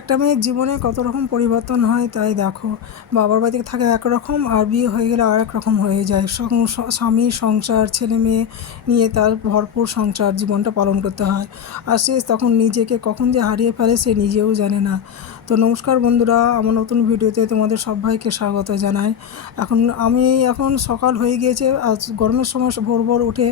একটা মেয়ের জীবনে কত রকম পরিবর্তন হয় তাই দেখো। বাবার বাড়িতে থাকে একরকম আর বিয়ে হয়ে গেলে আরেক রকম হয়ে যায়। স্বামী, সংসার, ছেলে মেয়ে নিয়ে তার ভরপুর সংসার জীবনটা পালন করতে হয়। আর সে তখন নিজেকে কখন যে হারিয়ে ফেলে সে নিজেও জানে না। তো নমস্কার বন্ধুরা, আমার নতুন ভিডিওতে তোমাদের সবাইকে স্বাগত জানাই। এখন আমি এখন সকাল হয়ে গিয়েছে, আজ গরমের সময় ভোর ভোর উঠে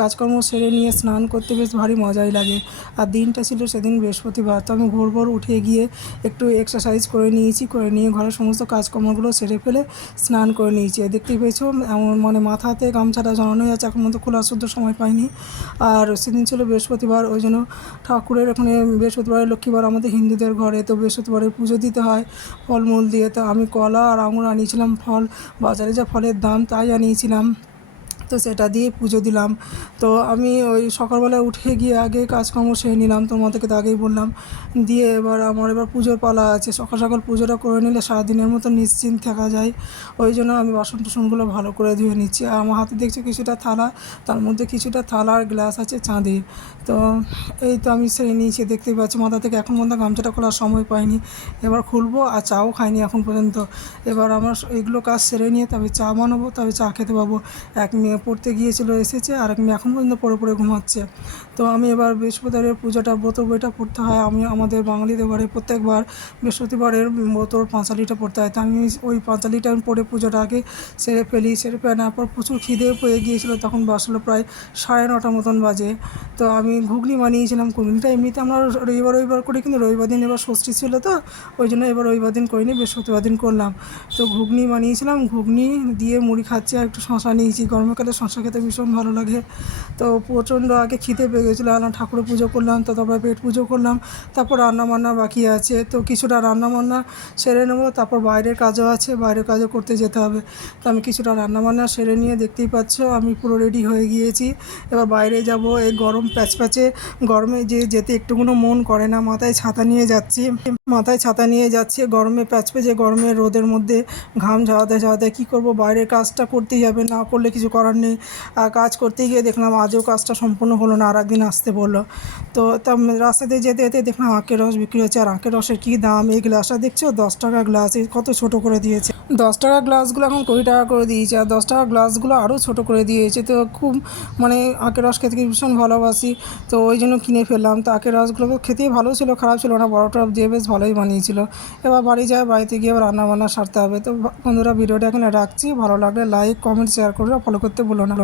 কাজকর্ম সেরে নিয়ে স্নান করতে বেশ ভারী মজাই লাগে। আর দিনটা ছিল সেদিন বৃহস্পতিবার। তো আমি ভোর ভোর উঠে গিয়ে একটু এক্সারসাইজ করে নিয়েছি, করে নিয়ে ঘরের সমস্ত কাজকর্মগুলো সেরে ফেলে স্নান করে নিয়েছি। দেখতেই পেয়েছ, এমন মানে মাথাতে গামছাটা জড়ানো আছে, এখন মতো খোলা শুদ্ধ সময় পাইনি। আর সেদিন ছিল বৃহস্পতিবার, ওই জন্য ঠাকুরের ওখানে বৃহস্পতিবারের লক্ষ্মীবার আমাদের হিন্দুদের ঘরে, তো বৃহস্পতিবারের পুজো দিতে হয়, ফলমূল দিয়ে। তো আমি কলা আর আঙুর আনিয়েছিলাম, ফল, বাজারে যা ফলের দাম তাই আনিয়েছিলাম। তো সেটা দিয়ে পুজো দিলাম। তো আমি ওই সকালবেলা উঠে গিয়ে আগে কাজকর্ম সেরে নিলাম তোমাদেরকে তো আগেই বললাম। দিয়ে এবার আমার এবার পুজোর পালা আছে। সকাল সকাল পুজোটা করে নিলে সারাদিনের মতো নিশ্চিন্ত থাকা যায়। ওই জন্য আমি বাসন টাসনগুলো ভালো করে ধুয়ে নিচ্ছি। আর আমার হাতে দেখছি কিছুটা থালা, তার মধ্যে কিছুটা থালা আর গ্লাস আছে চাঁদির তো এই তো আমি সেরে নিয়েছি, দেখতেই পাচ্ছি মাথা থেকে এখন পর্যন্ত গামছাটা খোলার সময় পাইনি। এবার খুলবো আর চাও খাইনি এখন পর্যন্ত। এবার আমার এইগুলো কাজ সেরে নিয়ে তবে চা বানাবো, তবে চা খেতে পাবো। এক মেয়ে পড়তে গিয়েছিল, এসেছে আর এক মেয়ে এখন পর্যন্ত পড়ে পড়ে ঘুমাচ্ছে। তো আমি এবার বৃহস্পতিবারের পূজাটা, ব্রত বইটা পড়তে হয়। আমি আমাদের বাঙালিদের ঘরে প্রত্যেকবার বৃহস্পতিবারের ব্রতর পাঁচালিটা পড়তে হয়। তো আমি ওই পাঁচালিটা পড়ে পুজোটা আগে সেরে ফেলি, সেরে ফেলে নেওয়ার পর প্রচুর খিদে পেয়ে গিয়েছিল। তখন বাসলো প্রায় সাড়ে নটা মতন বাজে। তো আমি ঘুগনি বানিয়েছিলাম ঘুগনিটা এমনিতে আমরা রবিবার রবিবার করি, কিন্তু রবিবার দিন এবার ষষ্ঠী ছিল তো, ওই জন্য এবার রবিবার দিন করিনি, বৃহস্পতিবার দিন করলাম। তো ঘুগনি বানিয়েছিলাম, ঘুগনি দিয়ে মুড়ি খাচ্ছি আর একটু শশা নিয়েছি, গরমকালে শশা খেতে ভীষণ ভালো লাগে। তো প্রচণ্ড আগে খিদে পেয়ে গেছিল আর ঠাকুর পুজো করলাম তো তারপরে পেট পুজো করলাম, তারপর রান্না বান্না বাকি আছে। তো কিছুটা রান্না বান্না সেরে নেব, তারপর বাইরের কাজও আছে, বাইরের কাজও করতে যেতে হবে। তো আমি কিছুটা রান্না বান্না সেরে নিয়ে দেখতেই পাচ্ছ, আমি পুরো রেডি হয়ে গিয়েছি। এবার বাইরে যাব, এই গরম প্যাচ প্যাচে গরমে যে যেতে একটুকুনো মন করে না, মাথায় ছাতা নিয়ে যাচ্ছি। মাথায় ছাতা নিয়ে যাচ্ছে, গরমে প্যাচ প্যাচে গরমে রোদের মধ্যে ঘাম ঝাওয়াতে ঝাওয়াতে কী করব, বাইরের কাজটা করতেই হবে, না করলে কিছু করার আর কাজ করতে গিয়ে দেখলাম আজও কাজটা সম্পূর্ণ হলো না আর একদিন আসতে বলল। তো তা রাস্তাতে যেতে যেতে দেখলাম আখের রস বিক্রি হচ্ছে, আর আখের রসের কী দাম? এই গ্লাসটা দেখছ? দশ টাকা গ্লাস, এই কত ছোট করে দিয়েছে। দশ টাকা গ্লাসগুলো এখন কুড়ি টাকা করে দিয়েছে, আর দশ টাকা গ্লাসগুলো আরও ছোট করে দিয়েছে। তো খুব মানে আখের রস খেতে ভীষণ ভালোবাসি, তো ওই জন্য কিনে ফেললাম। তো আখের রসগুলো খেতেই ভালো ছিল, খারাপ ছিল না বড় টপ দিয়ে বেশ ভালোই বানিয়েছিল। এবার বাড়ি যায়, বাড়িতে গিয়ে রান্না বান্না সারতে হবে। তো বন্ধুরা, ভিডিওটা এখানে রাখছি। ভালো লাগলে লাইক কমেন্ট শেয়ার করে ফলো করতে ভুলো না